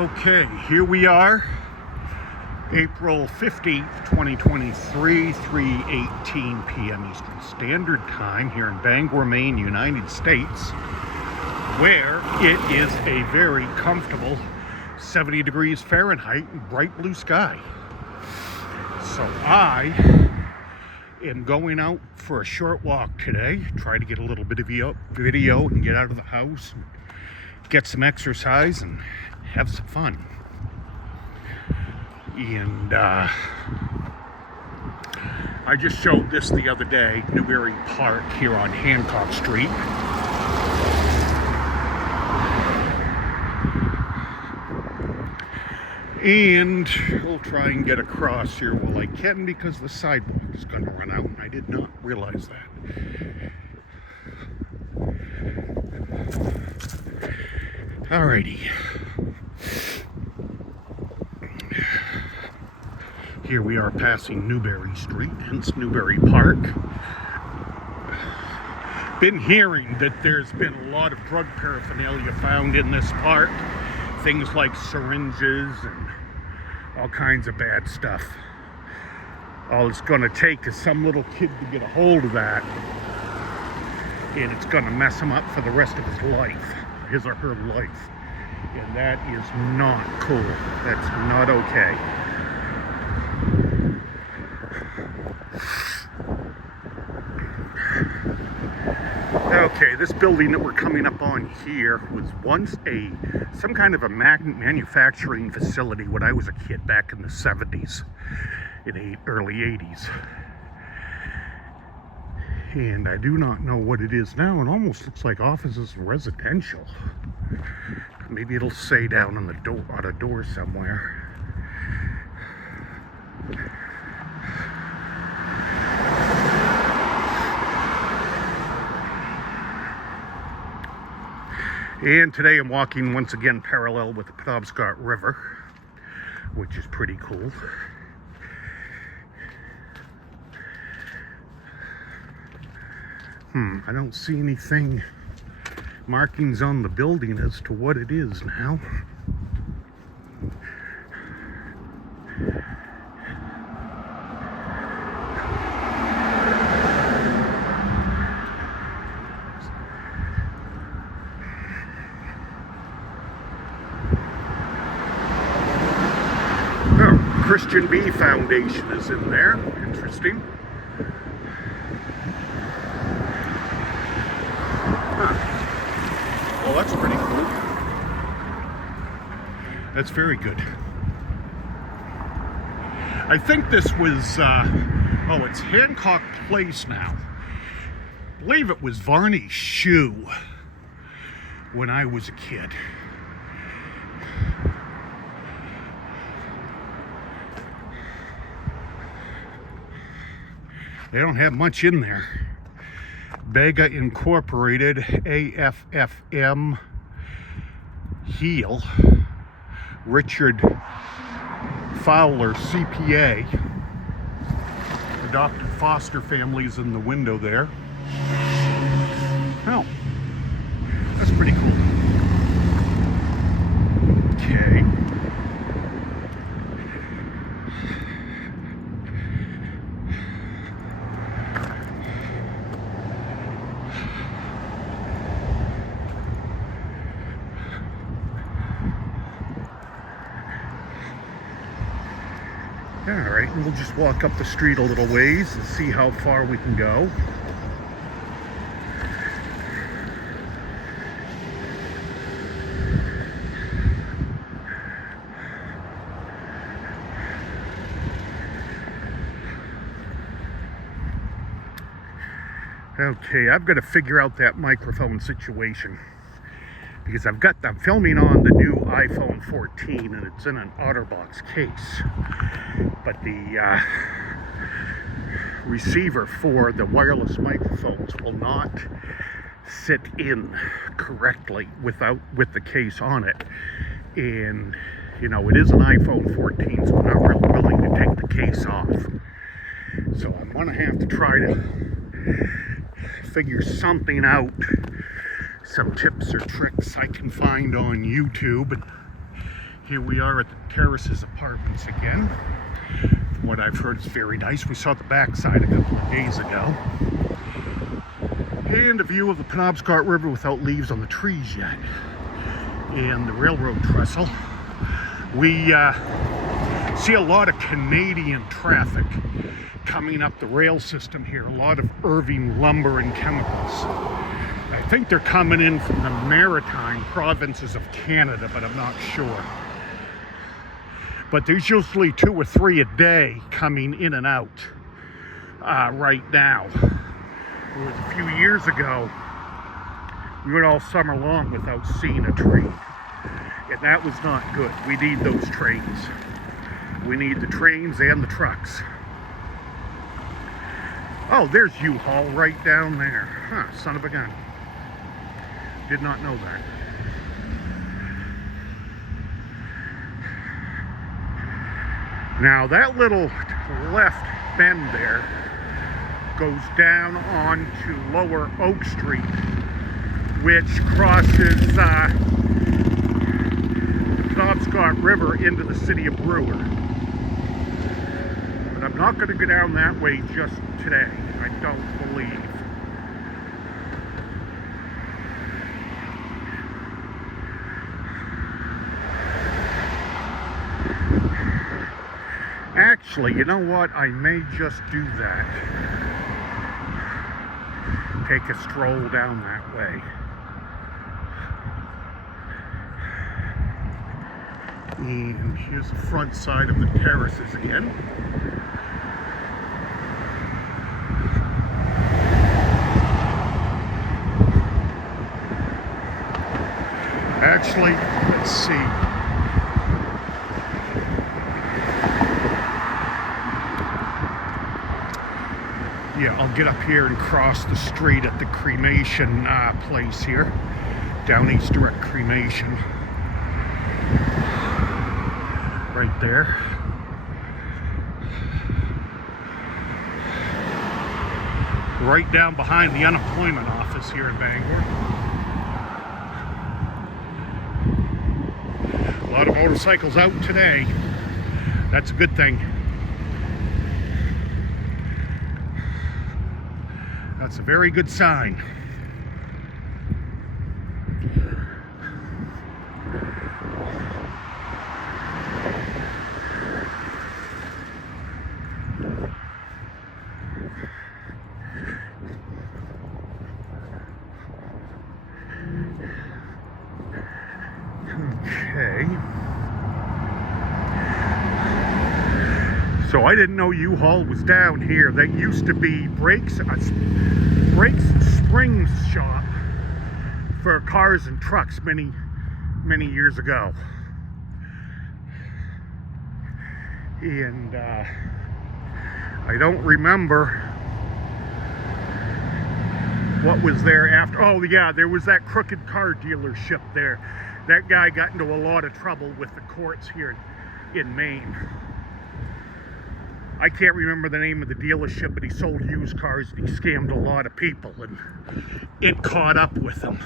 Okay, here we are, April 15th, 2023, 3:18 p.m. Eastern Standard Time here in Bangor, Maine, United States, where it is a very comfortable 70 degrees Fahrenheit and bright blue sky. So I am going out for a short walk today, try to get a little bit of video and get out of the house and get some exercise and have some fun. And I just showed this the other day, Newberry Park here on Hancock Street. And I'll try and get across here while I can because the sidewalk is going to run out, and I did not realize that. Alrighty. Here we are passing Newberry Street, hence Newberry Park. Been hearing that there's been a lot of drug paraphernalia found in this park. Things like syringes and all kinds of bad stuff. All it's going to take is some little kid to get a hold of that, and it's going to mess him up for the rest of his life, his or her life. And that is not cool. That's not okay. Okay, this building that we're coming up on here was once some kind of a manufacturing facility when I was a kid back in the 70s, in the early 80s. And I do not know what it is now. It almost looks like offices and residential. Maybe it'll say down on the door, on a door somewhere. And today I'm walking once again parallel with the Penobscot River, which is pretty cool. I don't see anything, markings on the building as to what it is now. Christian B Foundation is in there. Interesting. Well, that's pretty cool. That's very good. I think this was, it's Hancock Place now. I believe it was Varney's Shoe when I was a kid. They don't have much in there. Bega Incorporated, AFFM, Heel, Richard Fowler, CPA, adopted foster families in the window there. Oh, that's pretty cool. Okay. Alright, we'll just walk up the street a little ways and see how far we can go. Okay, I've got to figure out that microphone situation, because I'm filming on the new iPhone 14 and it's in an OtterBox case, but the receiver for the wireless microphones will not sit in correctly with the case on it. And you know, it is an iPhone 14, so I'm not really willing to take the case off. So I'm gonna have to try to figure something out, some tips or tricks I can find on YouTube, and Here we are at the Terraces Apartments again. From what I've heard, it's very nice. We saw the backside a couple of days ago. And a view of the Penobscot River without leaves on the trees yet. And the railroad trestle. We see a lot of Canadian traffic coming up the rail system here. A lot of Irving lumber and chemicals. I think they're coming in from the maritime provinces of Canada, but I'm not sure. But there's usually 2 or 3 a day coming in and out right now. It was a few years ago, we went all summer long without seeing a train. And that was not good. We need those trains. We need the trains and the trucks. Oh, there's U-Haul right down there. Huh, son of a gun. Did not know that. Now that little left bend there goes down onto Lower Oak Street, which crosses the Penobscot River into the city of Brewer. But I'm not going to go down that way just today, I don't believe. Actually, you know what? I may just do that. Take a stroll down that way. And here's the front side of the terraces again. Actually, let's see. Yeah, I'll get up here and cross the street at the cremation place here. Down East Direct Cremation. Right there. Right down behind the unemployment office here in Bangor. A lot of motorcycles out today. That's a good thing. That's a very good sign. Okay. So I didn't know U-Haul was down here. That used to be brakes and springs shop for cars and trucks many years ago. And I don't remember what was there after. Oh yeah, there was that crooked car dealership there. That guy got into a lot of trouble with the courts here in Maine. I can't remember the name of the dealership, but he sold used cars and he scammed a lot of people, and it caught up with him.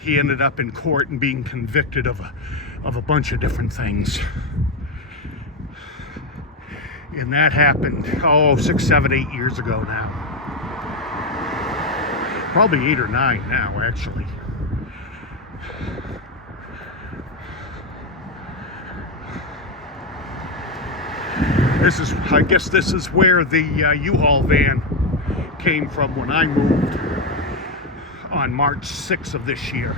He ended up in court and being convicted of a bunch of different things. And that happened, 6, 7, 8 years ago now. Probably 8 or 9 now, actually. I guess this is where the U-Haul van came from when I moved on March 6th of this year.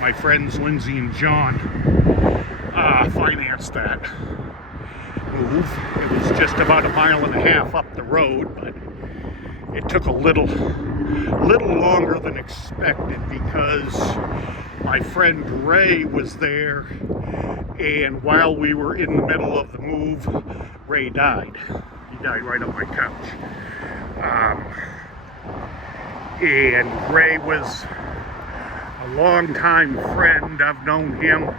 My friends Lindsay and John financed that move. It was just about 1.5 miles up the road, but it took a little longer than expected because my friend Ray was there, and while we were in the middle of the move, Ray died. He died right on my couch. And Ray was a longtime friend. I've known him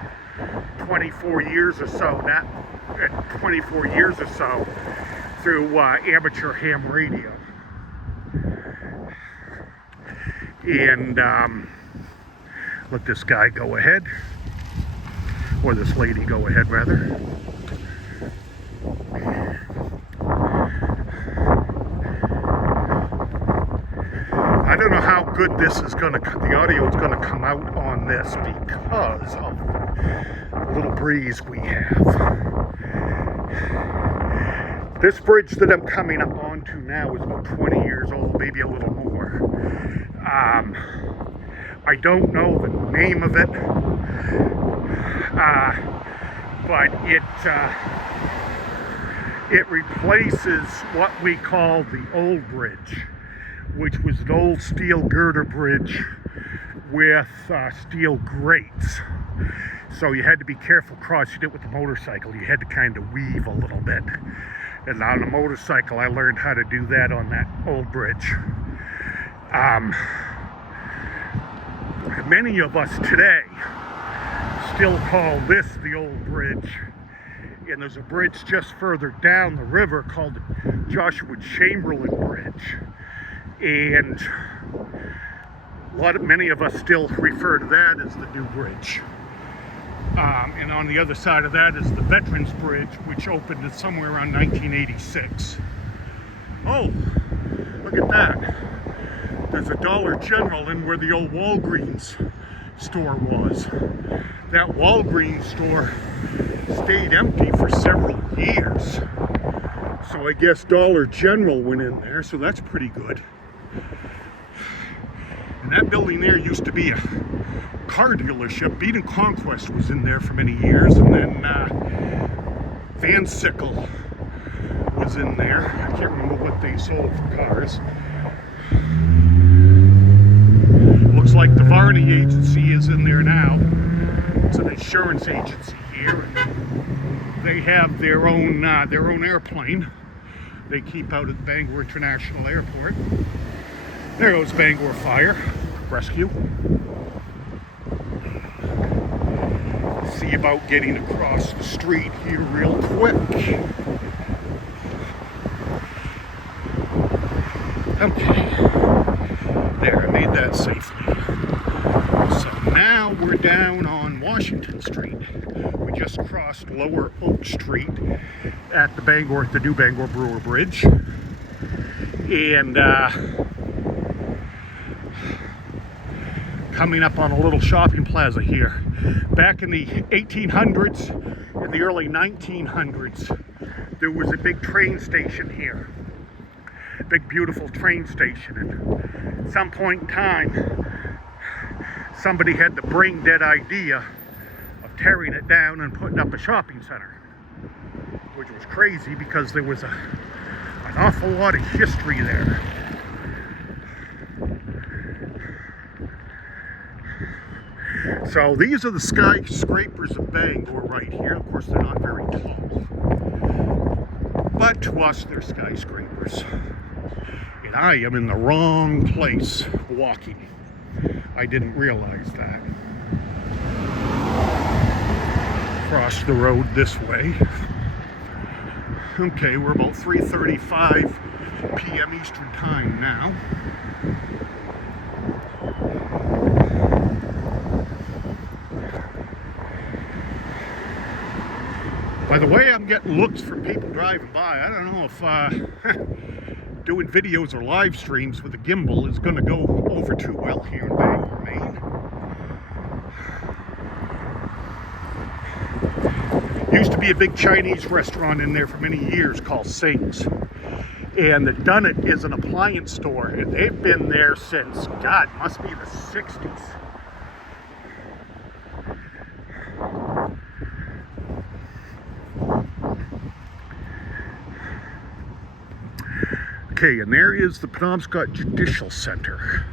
24 years or so, through amateur ham radio. And let this guy go ahead. Or this lady, go ahead, rather. I don't know how good this is going to, the audio is going to come out on this because of the little breeze we have. This bridge that I'm coming up onto now is about 20 years old, maybe a little more. I don't know the name of it, but it replaces what we call the old bridge, which was an old steel girder bridge with steel grates. So you had to be careful crossing it with the motorcycle. You had to kind of weave a little bit. And on a motorcycle, I learned how to do that on that old bridge. Many of us today still call this the old bridge. And there's a bridge just further down the river called the Joshua Chamberlain Bridge. And many of us still refer to that as the new bridge. And on the other side of that is the Veterans Bridge, which opened somewhere around 1986. Oh, look at that. There's a Dollar General in where the old Walgreens store was. That Walgreens store stayed empty for several years. So I guess Dollar General went in there, so that's pretty good. And that building there used to be a car dealership. Beat and Conquest was in there for many years, and then Van Sickle was in there. I can't remember what they sold for cars. Looks like the Varney Agency is in there now. It's an insurance agency here. They have their own airplane. They keep out at Bangor International Airport. There goes Bangor Fire Rescue. See about getting across the street here real quick. Okay. There, I made that safely. So now we're down on Washington Street. We just crossed Lower Oak Street at the new Bangor Brewer Bridge. And coming up on a little shopping plaza here. Back in the 1800s, in the early 1900s, there was a big train station here. Big, beautiful train station. And at some point in time, somebody had the brain dead idea of tearing it down and putting up a shopping center, which was crazy because there was an awful lot of history there. So these are the skyscrapers of Bangor right here. Of course, they're not very tall, but to us, they're skyscrapers. And I am in the wrong place walking. I didn't realize that. Cross the road this way. Okay, we're about 3:35 p.m. Eastern Time now. By the way, I'm getting looks from people driving by. I don't know if doing videos or live streams with a gimbal is going to go over too well here in Bangor, Maine. Used to be a big Chinese restaurant in there for many years called Sing's. And the Dunnett is an appliance store, and they've been there since, God, must be the 60s. Okay, and there is the Penobscot Judicial Center.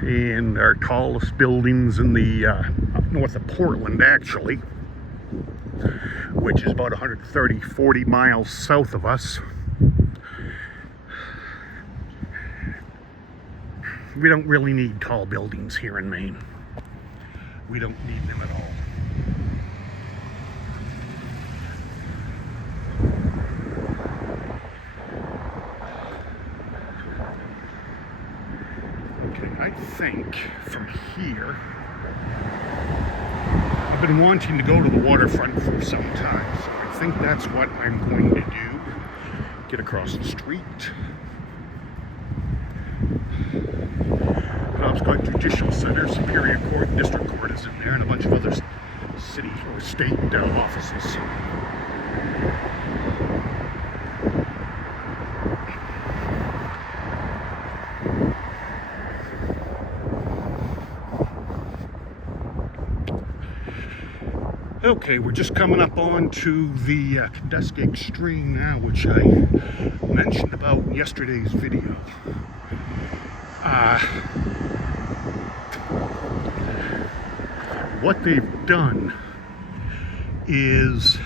And our tallest buildings in the up north of Portland, actually, which is about 40 miles south of us. We don't really need tall buildings here in Maine. We don't need them at all. I think from here, I've been wanting to go to the waterfront for some time, so I think that's what I'm going to do. Get across the street. Penobscot Judicial Center, Superior Court, District Court is in there, and a bunch of other city or state offices. Okay, we're just coming up on to the Kenduskeag Extreme now, which I mentioned about in yesterday's video. What they've done is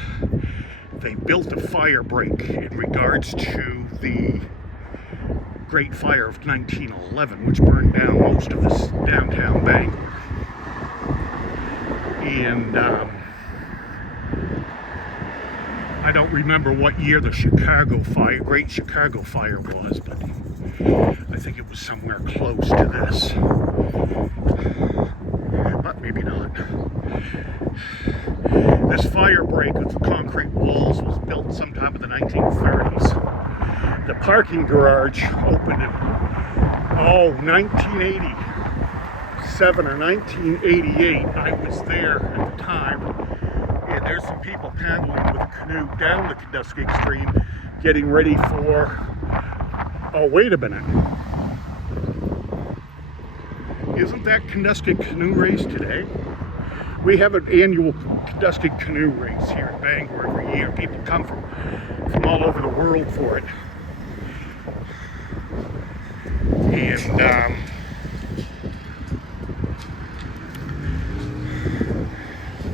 they built a fire break in regards to the Great Fire of 1911, which burned down most of this downtown Bangor. And I don't remember what year the Great Chicago Fire was, but I think it was somewhere close to this. But maybe not. This fire break with concrete walls was built sometime in the 1930s. The parking garage opened in 1987 or 1988. I was there at the time. And there's some people paddling with a canoe down the Kenduskeag Stream, getting ready for, oh, wait a minute. Isn't that Kenduskeag Canoe Race today? We have an annual Kenduskeag Canoe Race here in Bangor every year. People come from all over the world for it. And,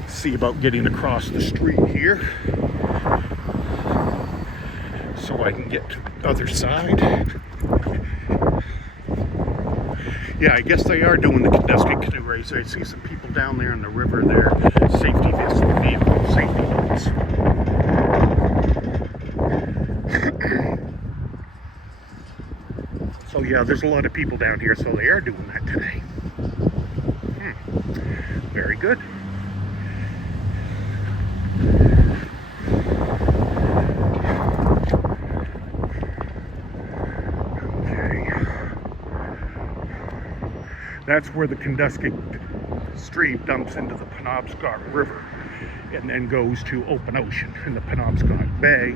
see about getting across the street here so I can get to the other side. Yeah, I guess they are doing the Kenduskeag Canoe Race. I see some people down there in the river there. Safety vehicle, safety lights. So yeah, there's a lot of people down here, so they are doing that today. Very good. That's where the Kenduskeag Stream dumps into the Penobscot River and then goes to open ocean in the Penobscot Bay,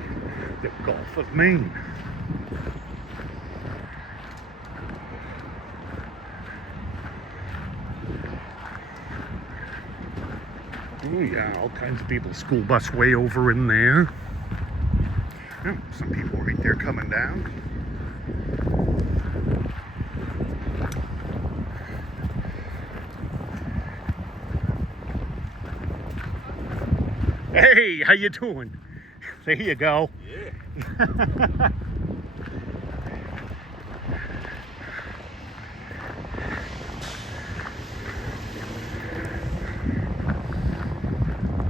the Gulf of Maine. Oh yeah, all kinds of people. School bus way over in there. Oh, some people right there coming down. Hey, how you doing? There you go. Yeah.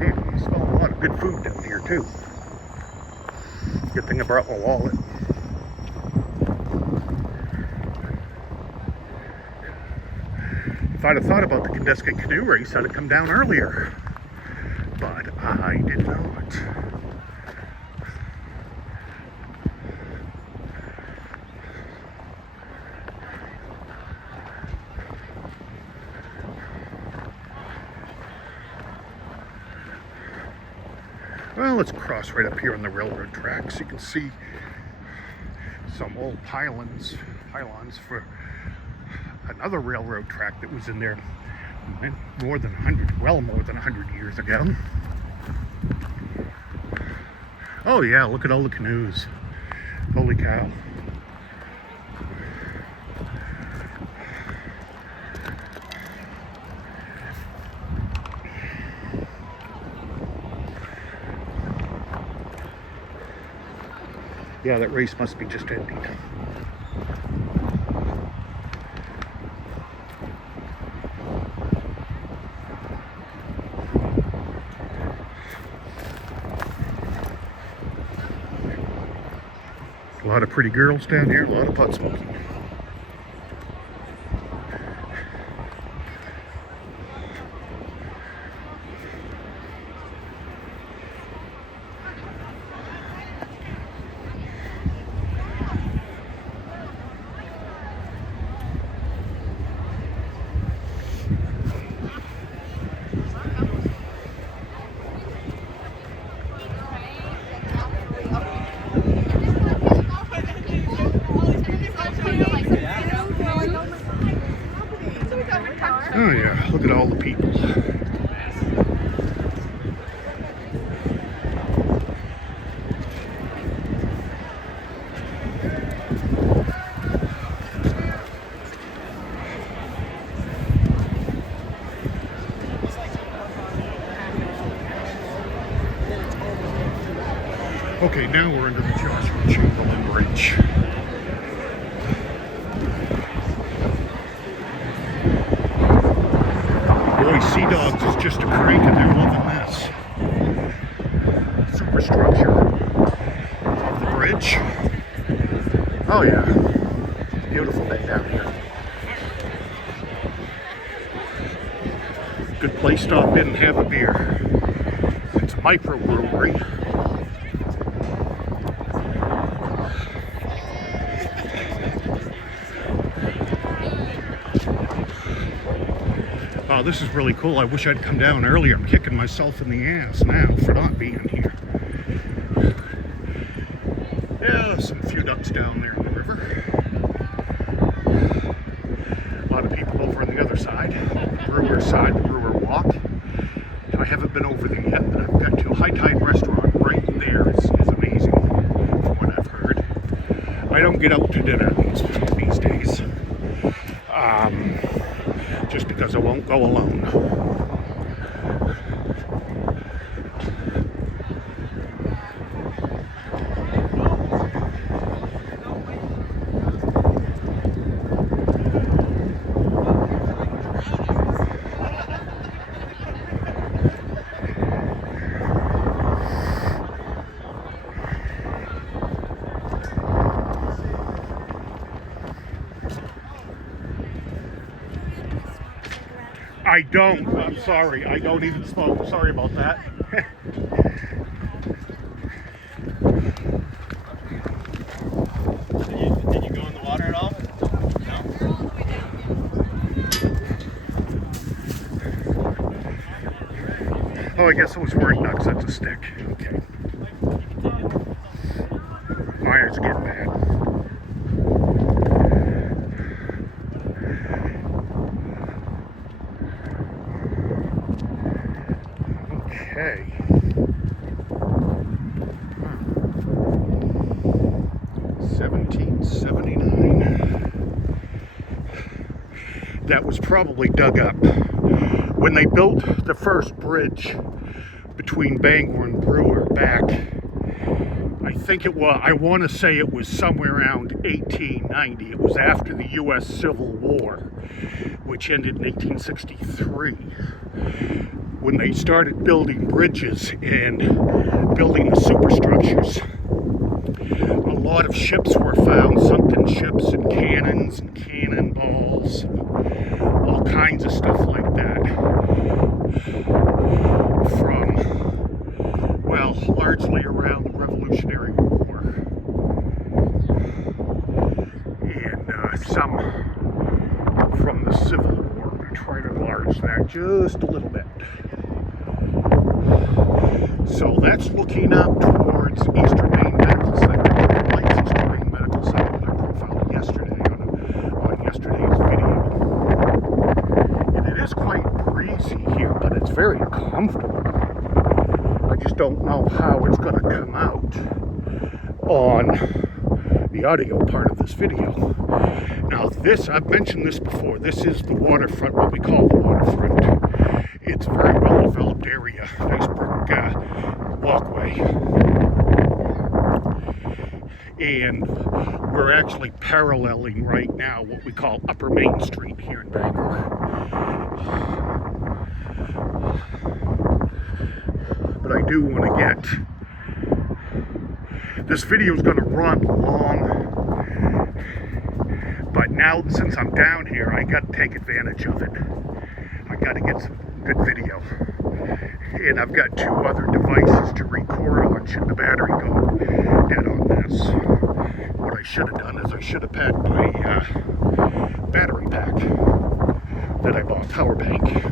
You smell a lot of good food down here too. Good thing I brought my wallet. If I'd have thought about the Kenduskeag Canoe Race, I'd have come down earlier. But I did not. Well, let's cross right up here on the railroad tracks. You can see some old pylons for another railroad track that was in there more than 100 years ago. Oh yeah, look at all the canoes. Holy cow. Yeah, that race must be just ending. A lot of pretty girls down here, a lot of pot smoking. Look at all the people. Okay, now we're into the Joshua Chamberlain Bridge. Boy, Sea Dogs is just a crank and they're loving this. Superstructure of the bridge. Oh yeah, beautiful day down here. Good place to stop in and have a beer. It's a microbrewery. Wow, this is really cool. I wish I'd come down earlier. I'm kicking myself in the ass now for not being here. Yeah, some few ducks down there in the river. A lot of people over on the other side, the brewer side, the brewer walk. I haven't been over there yet, but I've got to. High Tide Restaurant right there is amazing, from what I've heard. I don't get out to dinner these days. Just because I won't go alone. I don't. I'm sorry. I don't even smoke. Sorry about that. Did you go in the water at all? No. Oh, I guess it was word ducks. That's a stick. Okay. Fire's getting bad. Okay. 1779. That was probably dug up when they built the first bridge between Bangor and Brewer back. I think it was, I want to say it was somewhere around 1890. It was after the U.S. Civil War, which ended in 1863. When they started building bridges and building the superstructures. A lot of ships were found, sunken ships and cannonballs, all kinds of stuff like that. From, well, largely around the Revolutionary War. And some from the Civil War. I'm going to try to enlarge that just a little bit. So that's looking up towards Eastern Maine Medical Center. The lights Eastern Maine Medical Center that I profiled yesterday on yesterday's video. And it is quite breezy here, but it's very comfortable. I just don't know how it's going to come out on the audio part of this video. Now this, I've mentioned this before, this is the waterfront, what we call the waterfront. It's a very well developed area, nice brick walkway. And we're actually paralleling right now what we call Upper Main Street here in Bangor. But I do want to get, this video is going to run long, but now since I'm down here, I got to take advantage of it. I got to get some good video. And I've got two other devices to record on should the battery go dead on this. What I should have done is I should have had my battery pack that I bought, power bank.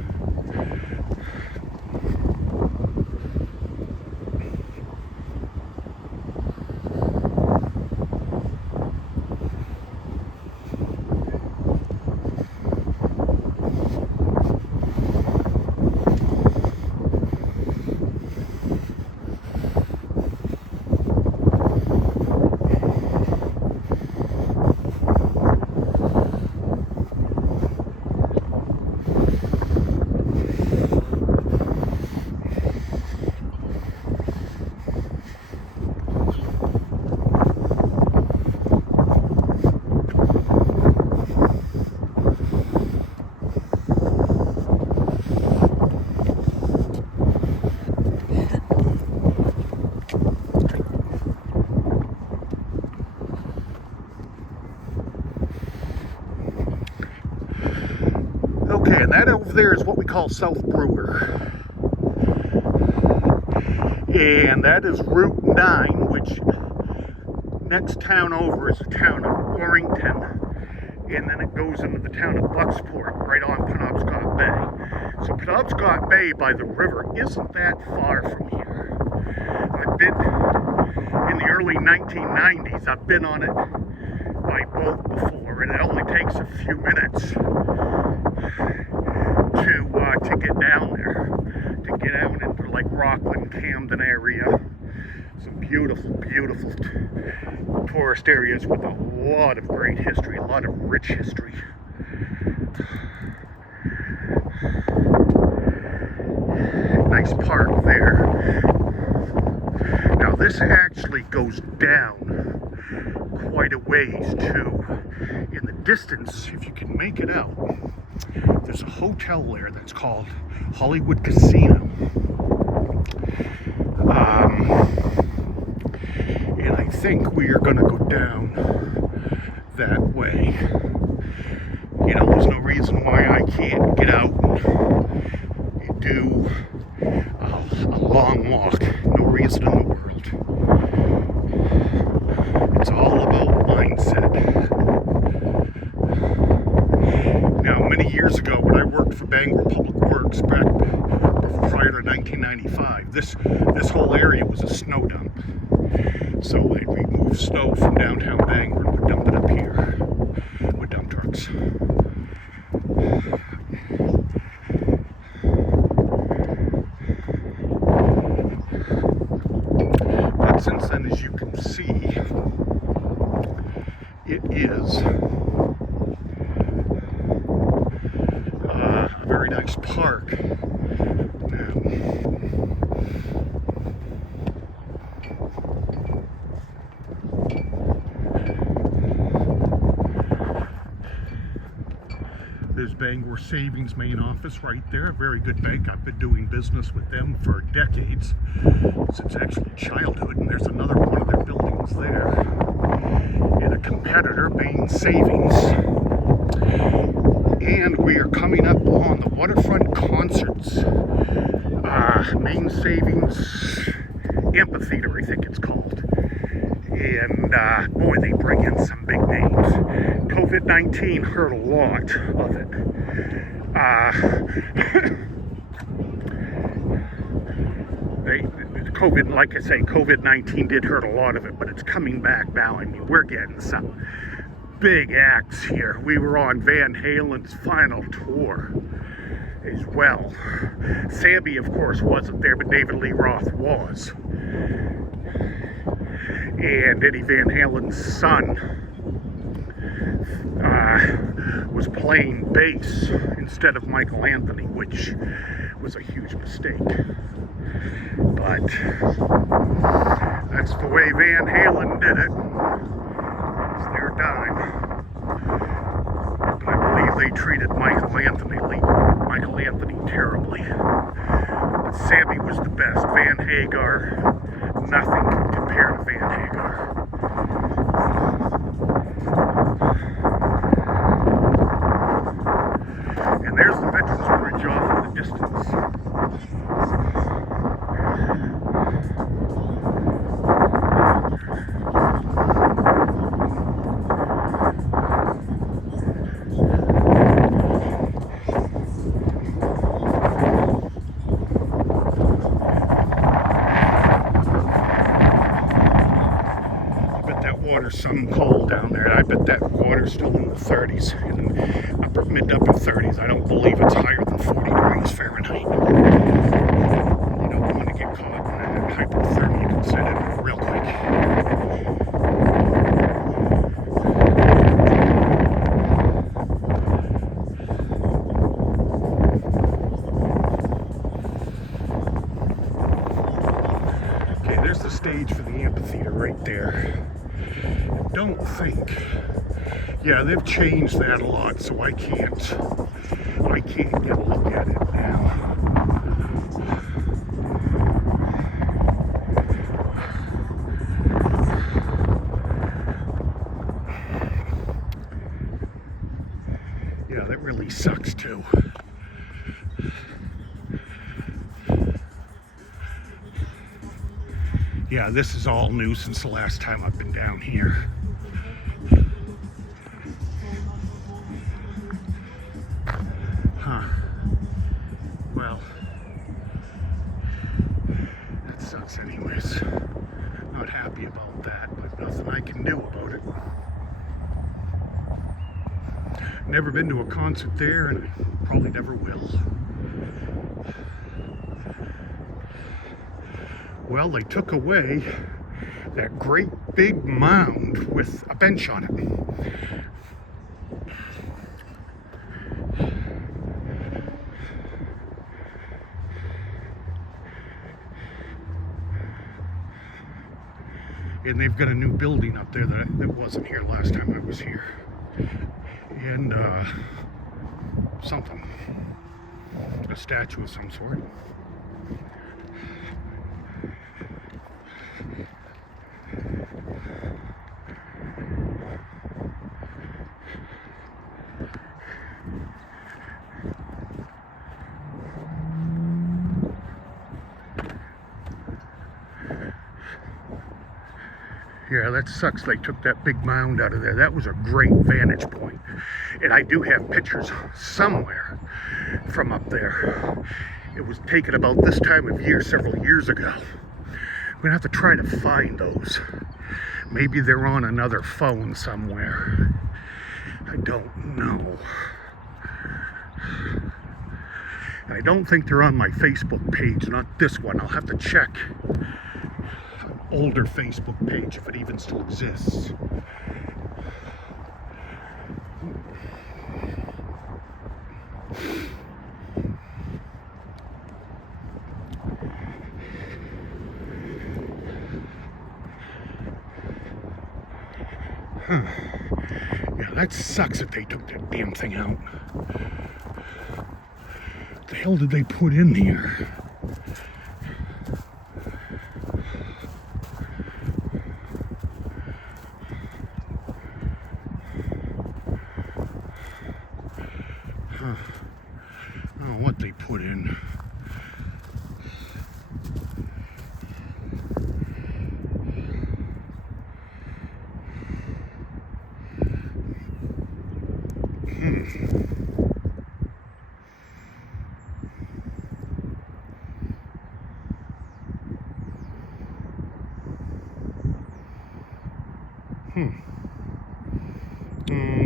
And that over there is what we call South Brewer. And that is Route 9, which next town over is the town of Warrington. And then it goes into the town of Bucksport, right on Penobscot Bay. So Penobscot Bay by the river isn't that far from here. I've been, in the early 1990s, I've been on it by boat before, and it only takes a few minutes to get down there, to get out into like Rockland, Camden area. Some beautiful, beautiful tourist areas with a lot of great history, a lot of rich history. Nice park there. Now this actually goes down quite a ways too. In the distance, if you can make it out, there's a hotel there that's called Hollywood Casino. And I think we are going to go down that way. You know, there's no reason why I can't get out and do a long walk. No reason in the world. It's all about mindset. Now, many years ago, when I worked for Bangor Public Works back prior to 1995, this whole area was a snow dump. So they'd remove snow from downtown Bangor and would dump it up here with dump trucks. But since then, as you can see, it is a very nice park. There's Bangor Savings main office right there, a very good bank. I've been doing business with them for decades, since actually childhood, and there's another one of their buildings there. And a competitor, Maine Savings. And we are coming up on the Waterfront Concerts. Maine Savings Amphitheater, I think it's called. And boy, they bring in some big names. COVID-19 hurt a lot of it. Like I say, COVID-19 did hurt a lot of it, but it's coming back now. I mean, we're getting some big acts here. We were on Van Halen's final tour as well. Sammy, of course, wasn't there, but David Lee Roth was. And Eddie Van Halen's son was playing bass instead of Michael Anthony, which was a huge mistake. But that's the way Van Halen did it. It's their dime. But I believe they treated Michael Anthony terribly. But Sammy was the best. Van Hagar, nothing can compare to Van Hagar. And there's the Veterans Bridge off in the distance. Water's some cold down there. I bet that water's still in the 30s, mid to upper 30s. I don't believe it's higher than 40 degrees Fahrenheit. You don't want to get caught in that hypothermia. You can set it real quick. Okay, there's the stage for the amphitheater right there. Don't think. Yeah, they've changed that a lot, so I can't get a look at it now. Yeah, that really sucks too. Yeah, this is all new since the last time I've been down here. Huh. Well, that sucks anyways. Not happy about that, but nothing I can do about it. Never been to a concert there, and I probably never will. Well, they took away that great big mound with a bench on it. And they've got a new building up there that wasn't here last time I was here. And something. A statue of some sort. Yeah, that sucks they took that big mound out of there. That was a great vantage point. And I do have pictures somewhere from up there. It was taken about this time of year several years ago. I'm gonna have to try to find those. Maybe they're on another phone somewhere. I don't know. And I don't think they're on my Facebook page, not this one. I'll have to check an older Facebook page if it even still exists. Yeah, that sucks that they took that damn thing out. What the hell did they put in here? I don't know what they put in.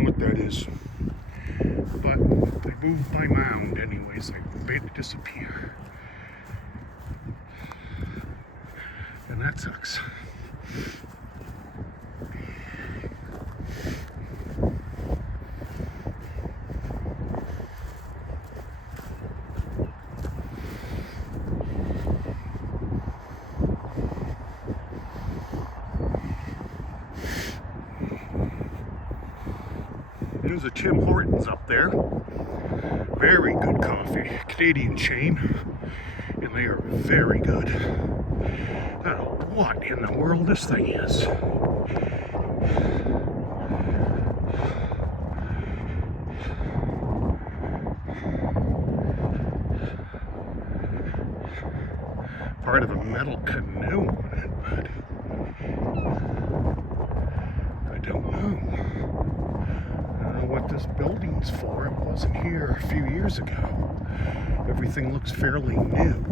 What that is. But they moved my mound anyways. They made it disappear. And that sucks. There's a Tim Hortons up there. Very good coffee. Canadian chain. And they are very good. I don't know what in the world this thing is. Part of a metal canoe on it, but I don't know. I don't know what this building's for. It wasn't here a few years ago. Everything looks fairly new.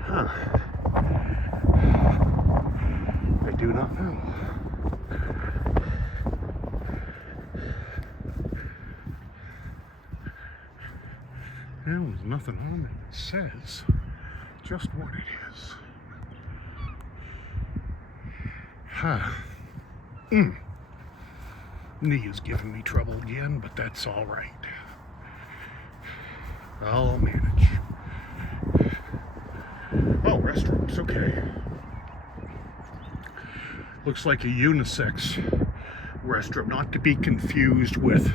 Huh. I do not know. There's nothing on there that says just what it is. Huh. Knee is giving me trouble again, but that's all right. I'll manage. Oh, restrooms, okay. Looks like a unisex restroom, not to be confused with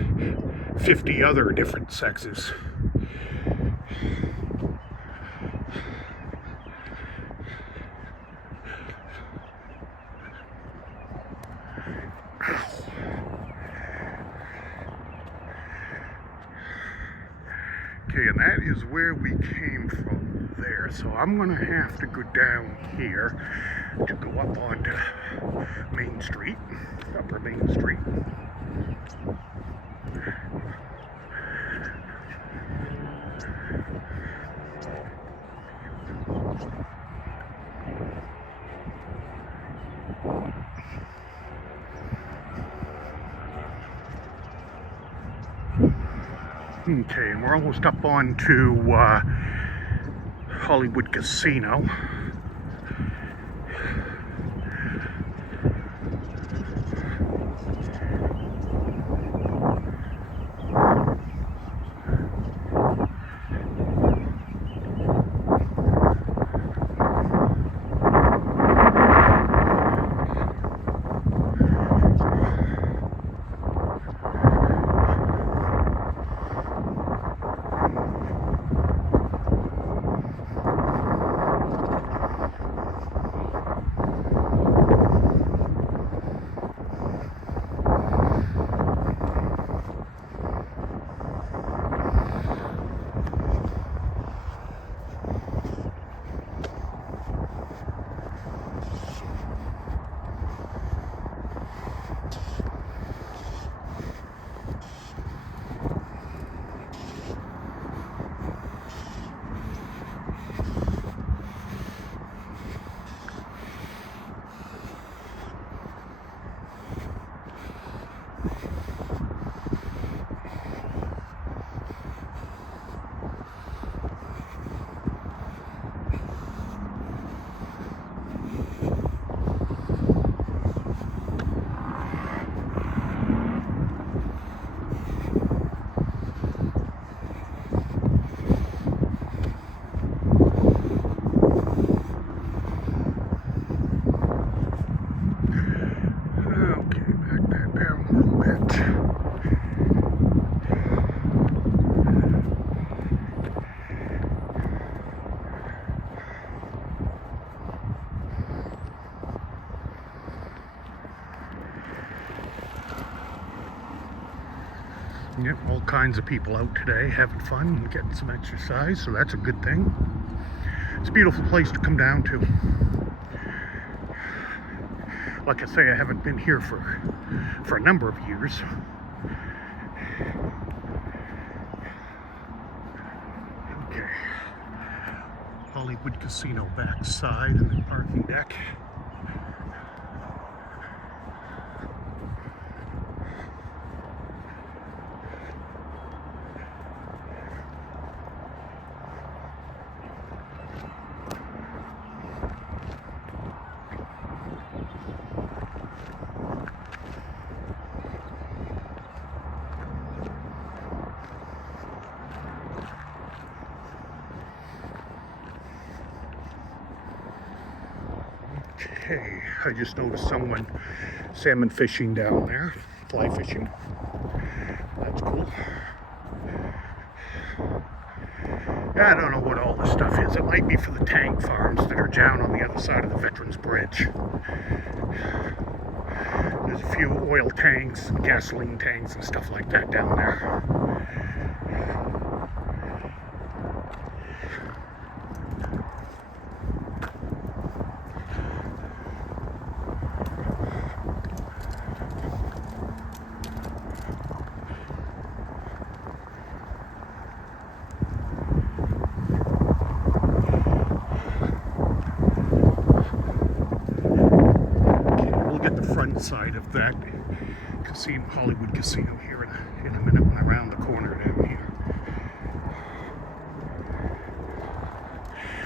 50 other different sexes. Okay, and that is where we came from there. So I'm gonna have to go down here to go up onto Main Street, Upper Main Street. Okay, and we're almost up onto Hollywood Casino. Yep, all kinds of people out today having fun and getting some exercise, so that's a good thing. It's a beautiful place to come down to. Like I say, I haven't been here for a number of years. Okay. Hollywood Casino backside and the parking deck. Okay, I just noticed someone salmon fishing down there, fly fishing. That's cool. I don't know what all this stuff is. It might be for the tank farms that are down on the other side of the Veterans Bridge. There's a few oil tanks and gasoline tanks and stuff like that down there. Side of that casino, Hollywood Casino, here in a minute when I round the corner down here.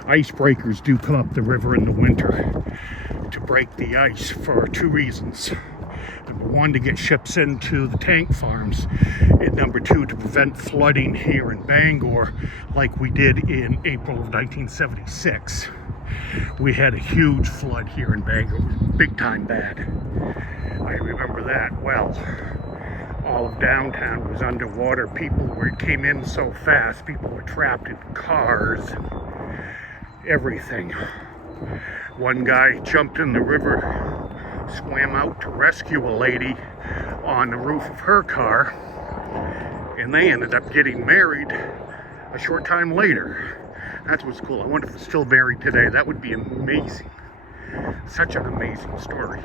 Icebreakers do come up the river in the winter to break the ice for two reasons. Number one, to get ships into the tank farms, and number two, to prevent flooding here in Bangor like we did in April of 1976. We had a huge flood here in Bangor, big time bad. I remember that well. All of downtown was underwater. It came in so fast, people were trapped in cars and everything. One guy jumped in the river, swam out to rescue a lady on the roof of her car, and they ended up getting married a short time later. That's what's cool. I wonder if it's still buried today. That would be amazing. Such an amazing story.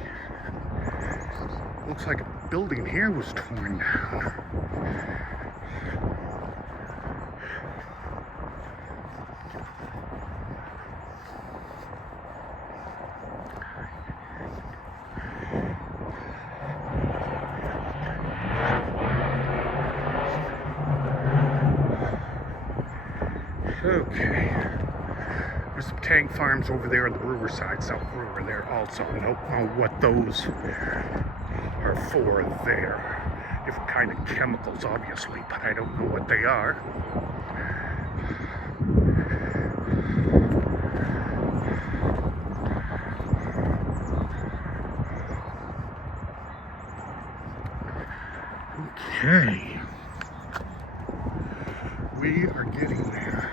Looks like a building here was torn down. Okay. There's some tank farms over there on the brewer side, South Brewer there also. I don't know what those are for there. Different kind of chemicals, obviously, but I don't know what they are. Okay. We are getting there.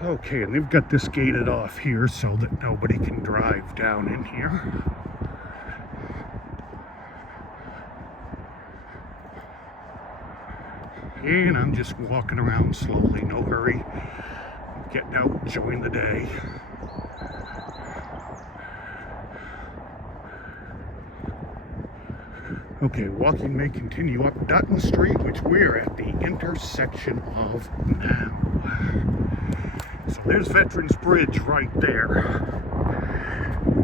Okay, and they've got this gated off here so that nobody can drive down in here. And I'm just walking around slowly, no hurry. Getting out, enjoying the day. Okay, walking may continue up Dutton Street, which we're at the intersection of now. So there's Veterans Bridge right there.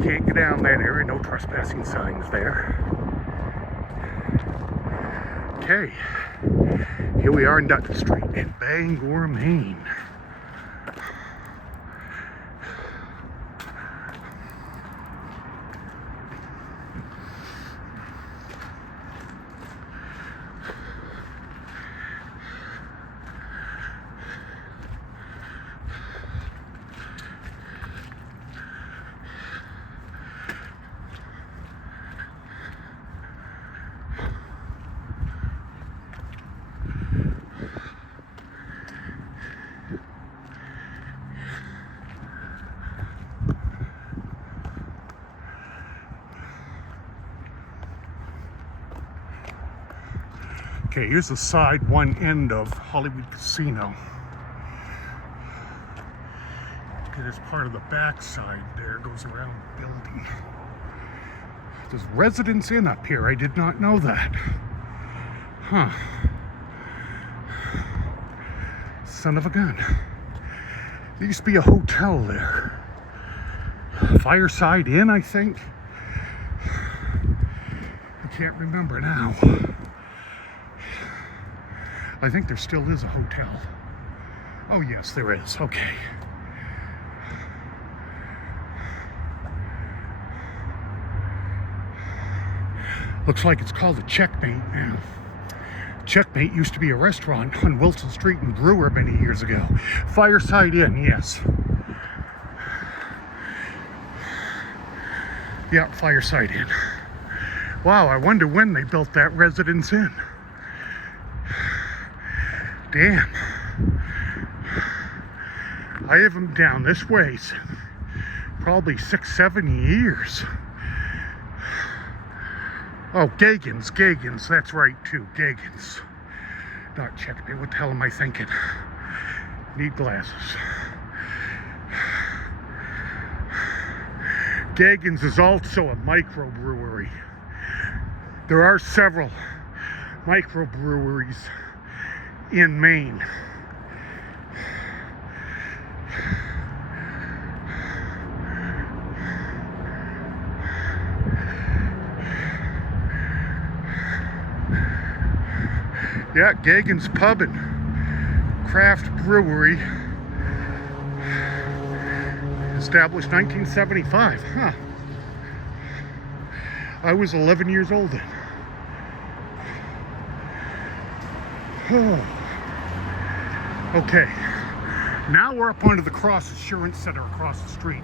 Can't get down that area, no trespassing signs there. Okay, here we are in Dutton Street in Bangor, Maine. Okay, here's the side one end of Hollywood Casino. Okay, there's part of the back side there, goes around the building. There's Residence Inn up here, I did not know that. Huh. Son of a gun. There used to be a hotel there. Fireside Inn, I think. I can't remember now. I think there still is a hotel. Oh yes, there is. Okay. Looks like it's called a Checkmate now. Checkmate used to be a restaurant on Wilson Street in Brewer many years ago. Fireside Inn, yes. Yeah, Fireside Inn. Wow, I wonder when they built that Residence Inn. Damn. I have them down this ways. Probably 6-7 years. Oh, Gagan's, that's right too, Gagan's. Not Checkmate, what the hell am I thinking? Need glasses. Gagan's is also a microbrewery. There are several microbreweries in Maine. Yeah, Gagan's Pub and Craft Brewery, established 1975. Huh. I was 11 years old then. Okay, now we're up onto the Cross Assurance Center across the street,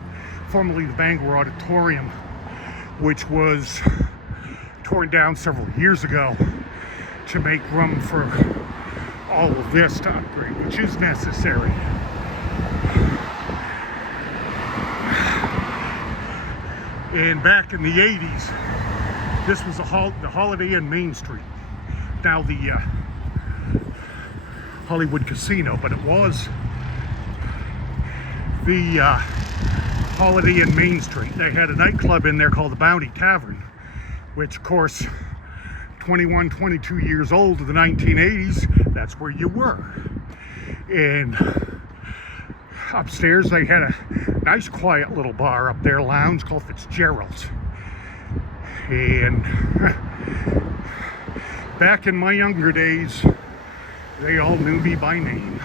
formerly the Bangor Auditorium, which was torn down several years ago to make room for all of this to upgrade, which is necessary. And back in the 80s, this was the Holiday Inn Main Street. Now the Hollywood Casino, but it was the Holiday Inn Main Street. They had a nightclub in there called the Bounty Tavern, which of course, 21, 22 years old in the 1980s, that's where you were. And upstairs they had a nice quiet little bar up there, lounge called Fitzgerald's. And back in my younger days, they all knew me by name.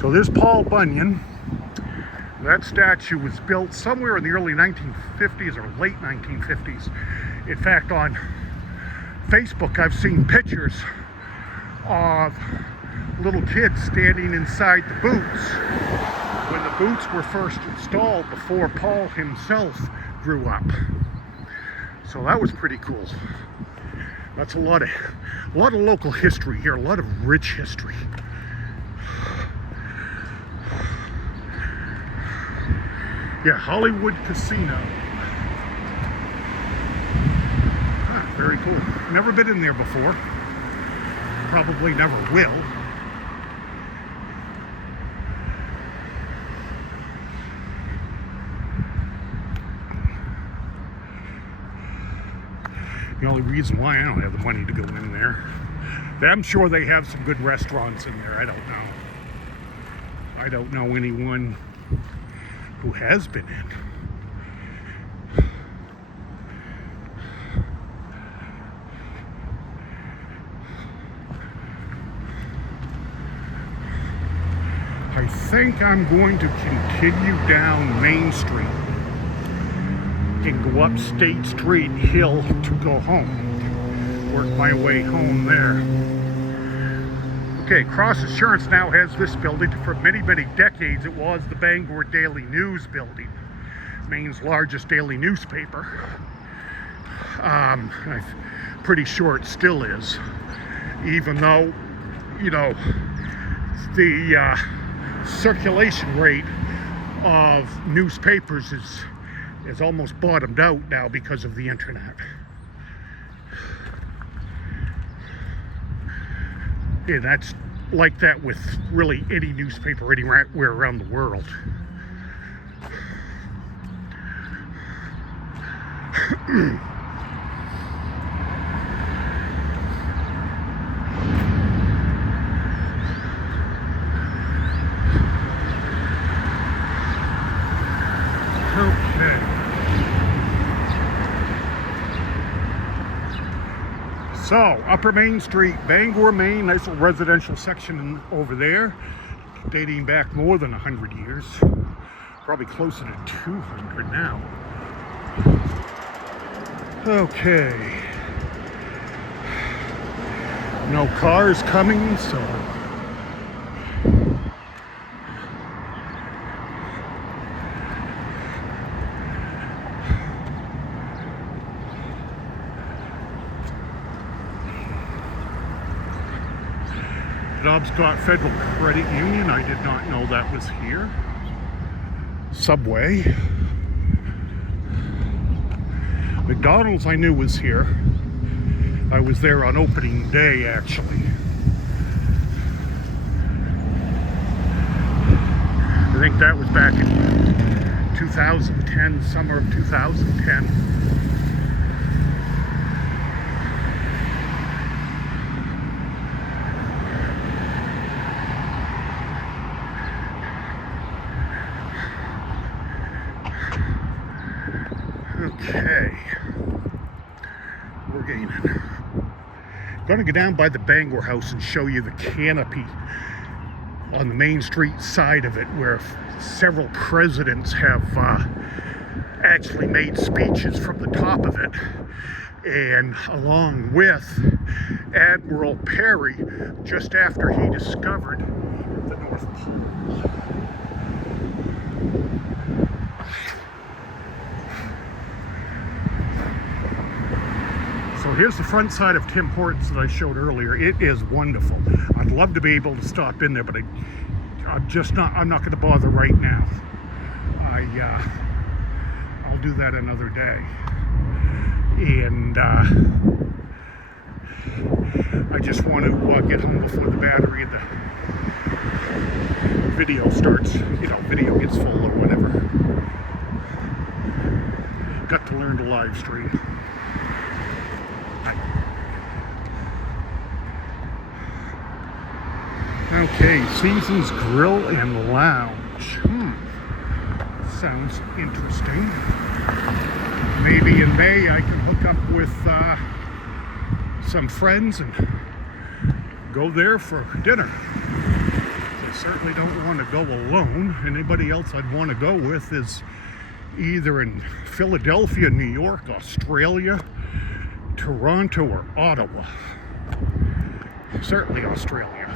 So this Paul Bunyan, that statue was built somewhere in the early 1950s or late 1950s. In fact, on Facebook, I've seen pictures of little kids standing inside the boots when the boots were first installed before Paul himself grew up. So that was pretty cool. That's a lot of local history here, a lot of rich history. Yeah, Hollywood Casino. Ah, very cool. Never been in there before. Probably never will. The only reason why I don't have the money to go in there. I'm sure they have some good restaurants in there. I don't know. I don't know anyone who has been in. I think I'm going to continue down Main Street and go up State Street Hill to go home. Work my way home there. Okay, Cross Assurance now has this building. For many, many decades, it was the Bangor Daily News building, Maine's largest daily newspaper. I'm pretty sure it still is, even though, you know, the circulation rate of newspapers is almost bottomed out now because of the internet. Yeah, that's like that with really any newspaper anywhere around the world. So, Upper Main Street, Bangor, Maine, nice little residential section over there, dating back more than 100 years, probably closer to 200 now. Okay. No cars coming, so Knobscott Federal Credit Union, I did not know that was here. Subway. McDonald's I knew was here. I was there on opening day, actually. I think that was back in 2010, summer of 2010. Okay, we're gaining. Going to go down by the Bangor House and show you the canopy on the Main Street side of it, where several presidents have actually made speeches from the top of it, and along with Admiral Perry, just after he discovered the North Pole. So here's the front side of Tim Hortons that I showed earlier. It is wonderful. I'd love to be able to stop in there, but I'm not going to bother right now. I'll do that another day. And I just want to get home before the battery of the video starts, video gets full or whatever. Got to learn to live stream. Okay, Seasons Grill and Lounge. Sounds interesting. Maybe in May I can hook up with some friends and go there for dinner. I certainly don't want to go alone. Anybody else I'd want to go with is either in Philadelphia, New York, Australia, Toronto, or Ottawa. Certainly Australia.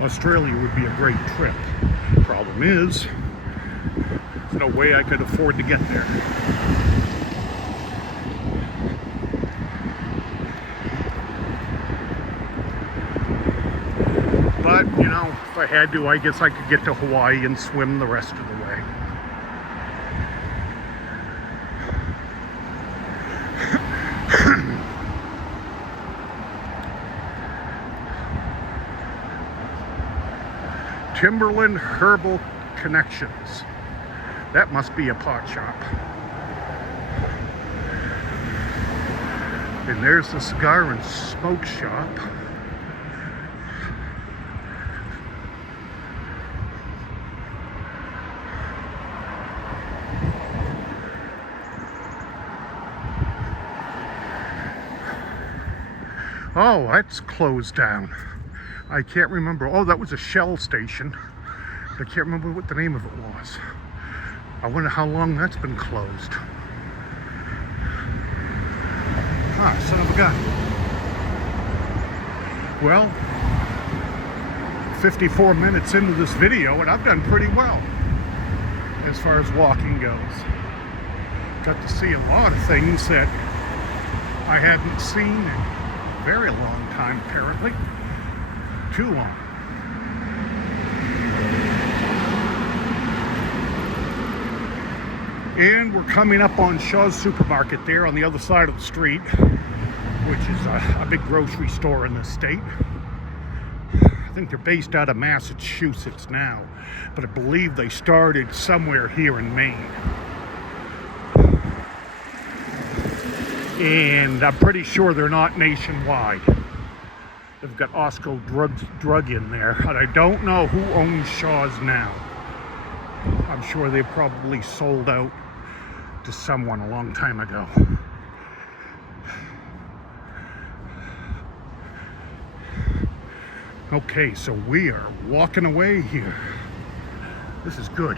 Australia would be a great trip. Problem is, there's no way I could afford to get there. But, if I had to, I guess I could get to Hawaii and swim the rest of the way. Timberland Herbal Connections. That must be a pot shop. And there's the cigar and smoke shop. Oh, that's closed down. I can't remember. Oh, that was a Shell station. I can't remember what the name of it was. I wonder how long that's been closed. Son of a gun. Well, 54 minutes into this video, and I've done pretty well as far as walking goes. Got to see a lot of things that I hadn't seen in a very long time, apparently. Too long. And we're coming up on Shaw's Supermarket there on the other side of the street, which is a big grocery store in this state. I think they're based out of Massachusetts now, but I believe they started somewhere here in Maine. And I'm pretty sure they're not nationwide. They've got Osco Drug in there, and I don't know who owns Shaw's now. I'm sure they probably sold out to someone a long time ago. Okay, so we are walking away here. This is good.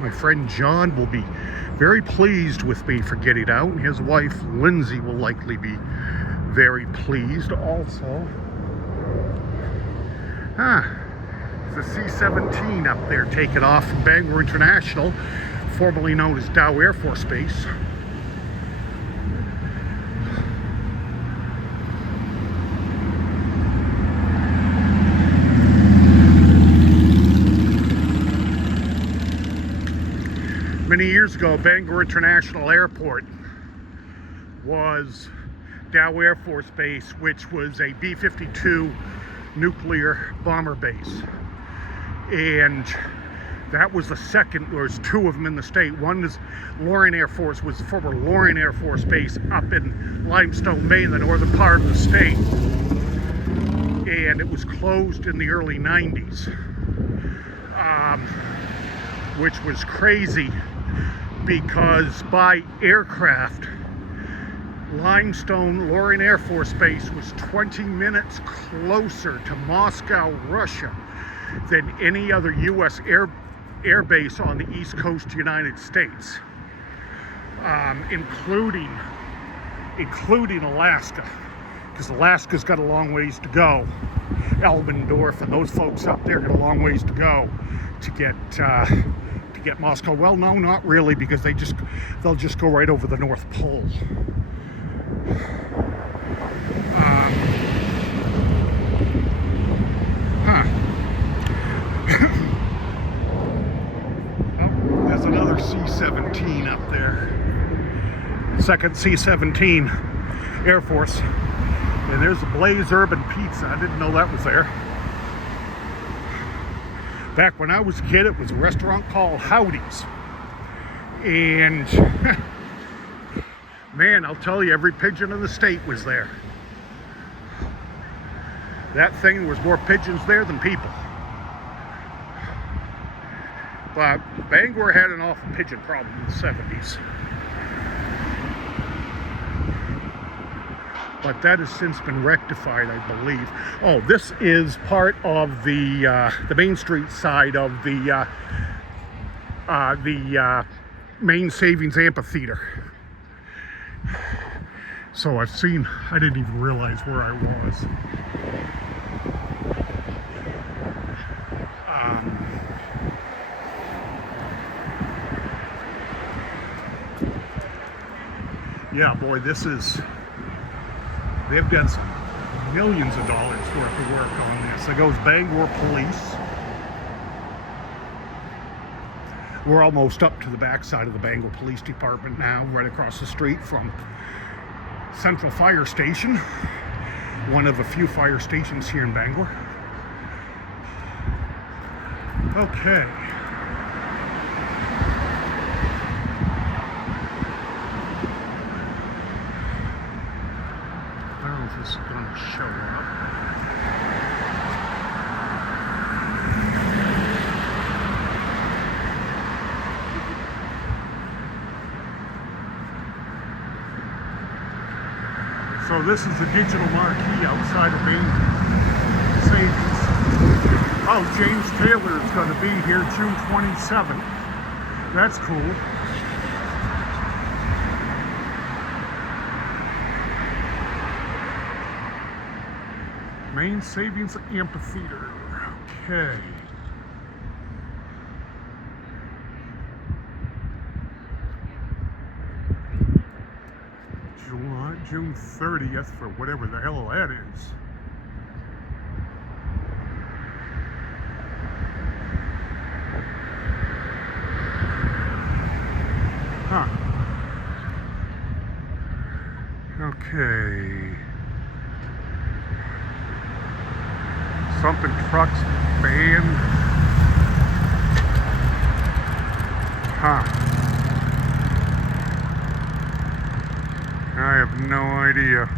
My friend John will be very pleased with me for getting out, and his wife Lindsay will likely be very pleased also. The C-17 up there taking off from Bangor International, formerly known as Dow Air Force Base. Many years ago, Bangor International Airport was Dow Air Force Base, which was a B-52 nuclear bomber base. And that was the second. There was two of them in the state. One is Loring Air Force, was the former Loring Air Force Base up in Limestone, Maine, the northern part of the state. And it was closed in the early 90s, which was crazy because by aircraft, Limestone Loring Air Force Base was 20 minutes closer to Moscow, Russia than any other U.S. air base on the East Coast United States, including Alaska, because Alaska's got a long ways to go. Elbendorf and those folks up there got a long ways to go to get Moscow. Well, no, not really, because they'll just go right over the North Pole. Oh, there's another C-17 up there. Second C-17 Air Force. And there's a Blaze Urban Pizza. I didn't know that was there. Back when I was a kid, it was a restaurant called Howdy's. And man, I'll tell you, every pigeon in the state was there. That thing, there was more pigeons there than people. But Bangor had an awful pigeon problem in the 70s. But that has since been rectified, I believe. Oh, this is part of the Main Street side of the Maine Savings Amphitheater. So I didn't even realize where I was. Yeah, boy, they've done some millions of dollars worth of work on this. There goes Bangor Police. We're almost up to the backside of the Bangor Police Department now, right across the street from Central Fire Station, one of a few fire stations here in Bangor. Okay. This is going to show up. So this is the digital marquee outside of Maine Savings. Oh, James Taylor is going to be here June 27th. That's cool. Maine Savings Amphitheater. Okay. June 30th for whatever the hell that is. Huh. Okay. Something trucks band. Huh. I have no idea.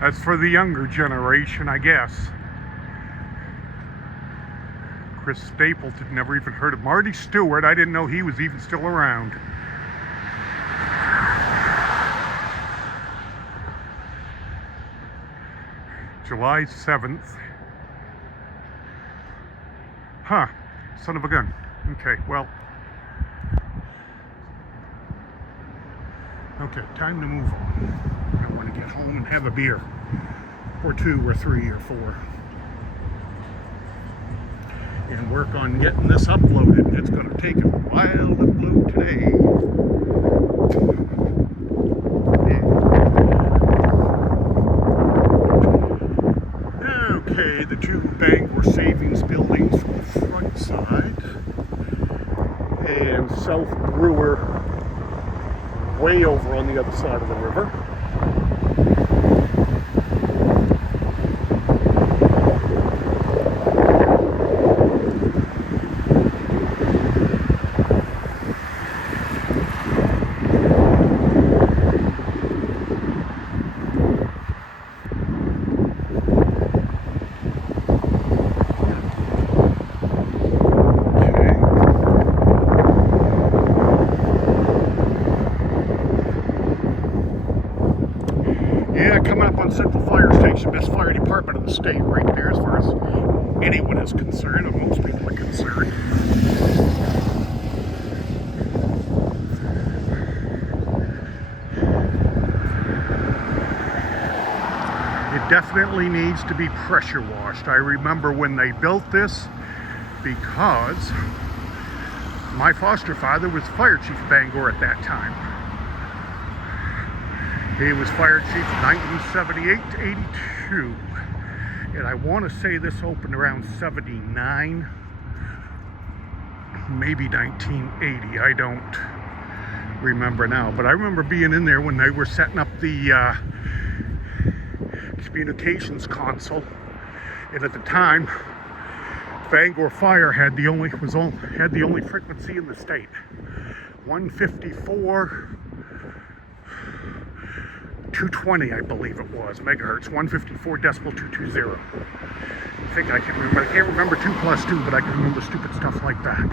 That's for the younger generation, I guess. Chris Stapleton, never even heard of Marty Stewart. I didn't know he was even still around. July 7th. Huh, son of a gun. Okay, well. Okay, time to move on. I want to get home and have a beer. Or two, or three, or four. And work on getting this uploaded. It's going to take a while to upload today. Okay, the two Bangor Savings buildings from the front side, and South Brewer way over on the other side of the river. Yeah, coming up on Central Fire Station, best fire department in the state right there as far as anyone is concerned, or most people are concerned. It definitely needs to be pressure washed. I remember when they built this because my foster father was fire chief of Bangor at that time. He was fire chief from 1978 to 82. And I want to say this opened around 79, maybe 1980. I don't remember now. But I remember being in there when they were setting up the communications console. And at the time, Bangor Fire had the only frequency in the state. 154 220, I believe it was, megahertz. 154 decibel 220. I can't remember 2 plus 2, but I can remember stupid stuff like that.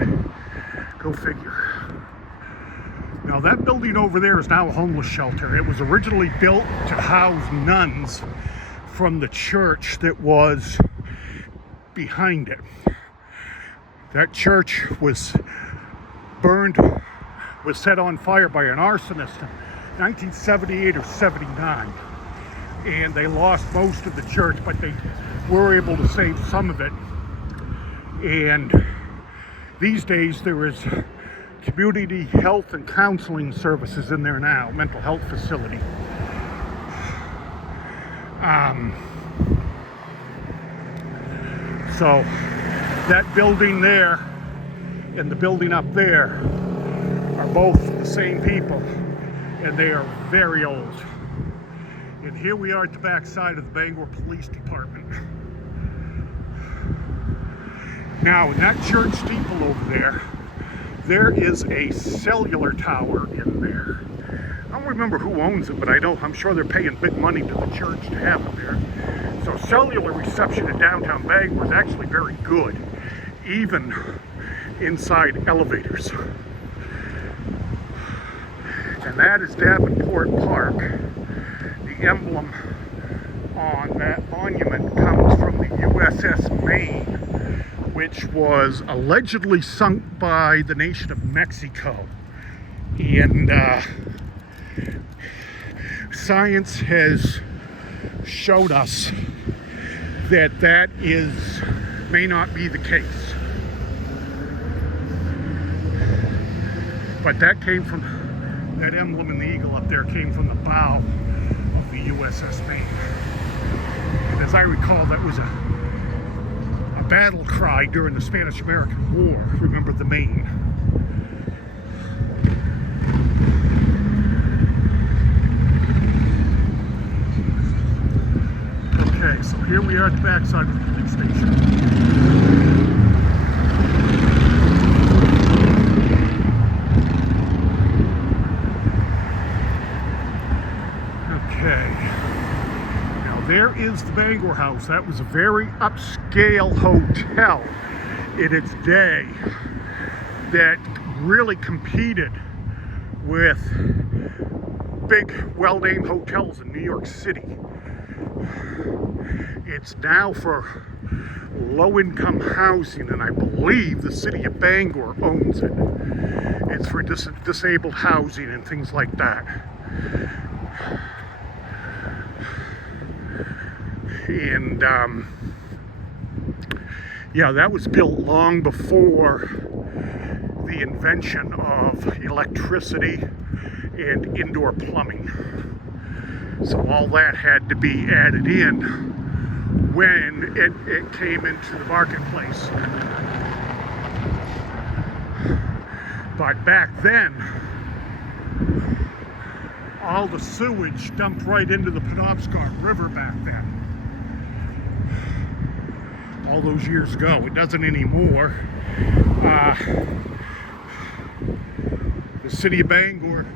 Go figure. Now that building over there is now a homeless shelter. It was originally built to house nuns from the church that was behind it. That church was set on fire by an arsonist in 1978 or 79. And they lost most of the church, but they were able to save some of it. And these days there is community health and counseling services in there now, mental health facility. So that building there and the building up there are both the same people, and they are very old. And here we are at the back side of the Bangor Police Department. Now, in that church steeple over there is a cellular tower in there. I don't remember who owns it, but I'm sure they're paying big money to the church to have it there. So cellular reception in downtown Bangor is actually very good, even inside elevators. And that is Davenport Park. The emblem on that monument comes from the USS Maine, which was allegedly sunk by the nation of Mexico. And science has showed us that may not be the case. But that emblem in the eagle up there came from the bow of the USS Maine. And as I recall, that was a battle cry during the Spanish-American War. Remember the Maine. Okay, so here we are at the backside of the police station. There is the Bangor House. That was a very upscale hotel in its day that really competed with big, well-named hotels in New York City. It's now for low-income housing, and I believe the city of Bangor owns it. It's for disabled housing and things like that. And yeah, that was built long before the invention of electricity and indoor plumbing. So all that had to be added in when it came into the marketplace. But back then, all the sewage dumped right into the Penobscot River back then. All those years ago. It doesn't anymore. The city of Bangor,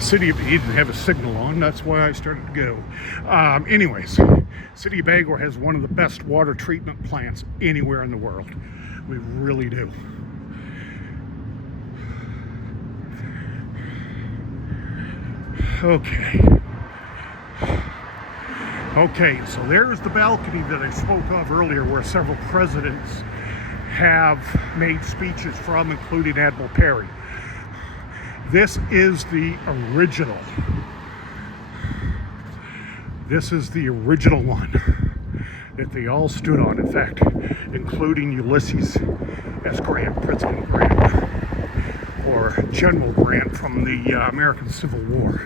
he didn't have a signal on, that's why I started to go. Anyways, city of Bangor has one of the best water treatment plants anywhere in the world. We really do. Okay. Okay, so there's the balcony that I spoke of earlier where several presidents have made speeches from, including Admiral Perry. This is the original. This is the original one that they all stood on, in fact, including Ulysses S. Grant, President Grant, or General Grant from the American Civil War.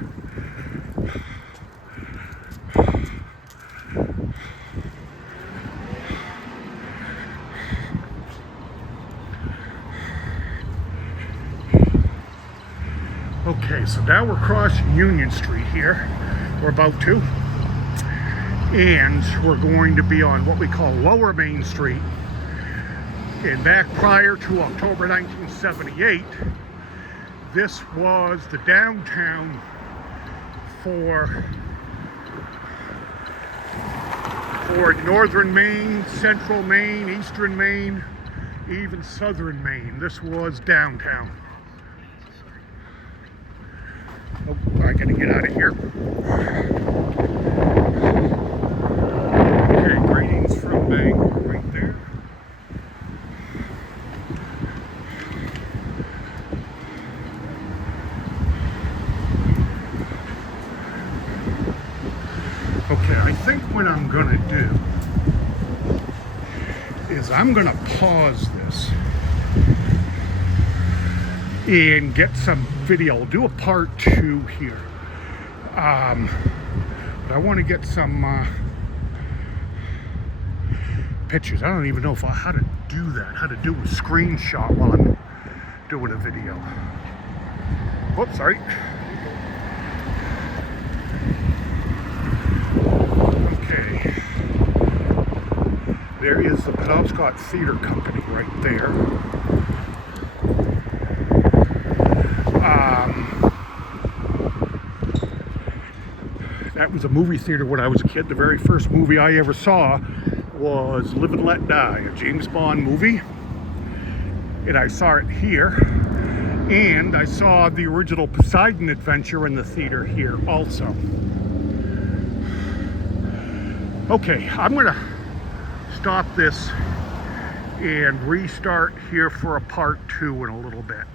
Okay, so now we're crossing Union Street here. We're about to. And we're going to be on what we call Lower Main Street. And back prior to October 1978, this was the downtown for northern Maine, central Maine, eastern Maine, even southern Maine. This was downtown. Oh, I gotta get out of here. Okay, greetings from Bangor right there. Okay, I think what I'm gonna do is I'm gonna pause this and get some video. I'll do a part 2 here. But I want to get some pictures. I don't even know how to do that, how to do a screenshot while I'm doing a video. Whoops, sorry. Okay. There is the Penobscot Theater Company right there. That was a movie theater when I was a kid. The very first movie I ever saw was Live and Let Die, a James Bond movie. And I saw it here. And I saw the original Poseidon Adventure in the theater here also. Okay, I'm gonna stop this and restart here for a part 2 in a little bit.